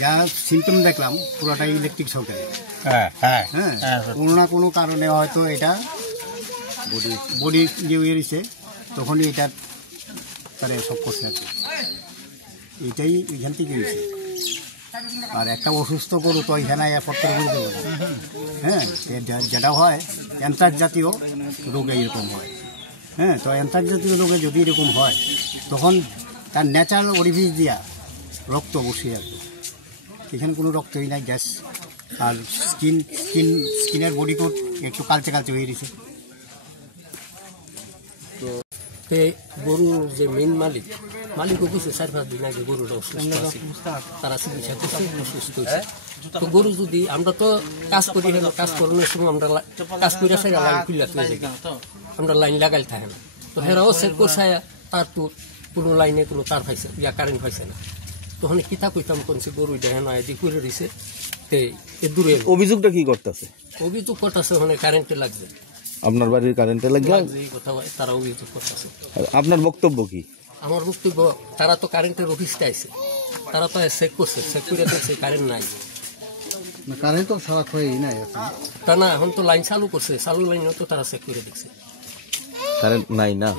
যা সিমটম দেখলাম পুরোটাই ইলেকট্রিক শকের। হ্যাঁ, কোনো না কোনো কারণে হয়তো এটা বডি ইয়ে রয়েছে, তখনই এটা তারা সব করছে আর কি। এটাই এখান থেকে হয়েছে। আর একটা অসুস্থ গরু তো এখানে এফোর্ড করে বলতে পারে। হ্যাঁ, যেটা হয় ক্যান্সার জাতীয় রোগে এরকম হয়। হ্যাঁ, তো ক্যান্সার জাতীয় রোগে যদি এরকম হয় তখন তার ন্যাচারাল অরিফিস দিয়া রক্ত বসিয়ে আসবে। এখানে কোনো রক্তই নাই, গ্যাস। আর স্কিনের বডি কোট একটু কালচে কালচে হয়ে গেছে। তো গরুর যে মেইন মালিকও কিছু 4-5 দিন আগে গরুটা অসুস্থ আছে, তারা চিকিৎসা করছে, অসুস্থ হয়েছে। তো গরু যদি আমরা তো কাজ করি, কাজ করানোর সময় আমরা কাজ করে লাইন খুলে যাই, আমরা লাইন লাগাই থাকে না। তো হেরাও চেক করছে, তার তো কোনো লাইনে কোনো তার পাইছে কারেন্ট পাইছে না। তখন কিতা কইতাম কোনছে গরু দেখে নয় দিয়ে করে দিছে। দূরে অভিযোগটা কি করতেছে? অভিযোগ করতেছে ওখানে কারেন্টে লাগছে, আপনার বাড়ির কারেন্টে লাগছে কথা তারা অভিযোগ করতেছে। আপনার বক্তব্য কি? আমার বক্তব্য, তারা তো কারেন্টের অফিসটা আছে, তারা তো চেক করছে, চেক করে দেখছে কারেন্ট নাই। কারেন্ট তো সারা হয়েই নাই তা না, এখন তো লাইন চালু করছে, চালু লাইনও তো তারা চেক করে দেখছে কারেন্ট নাই না।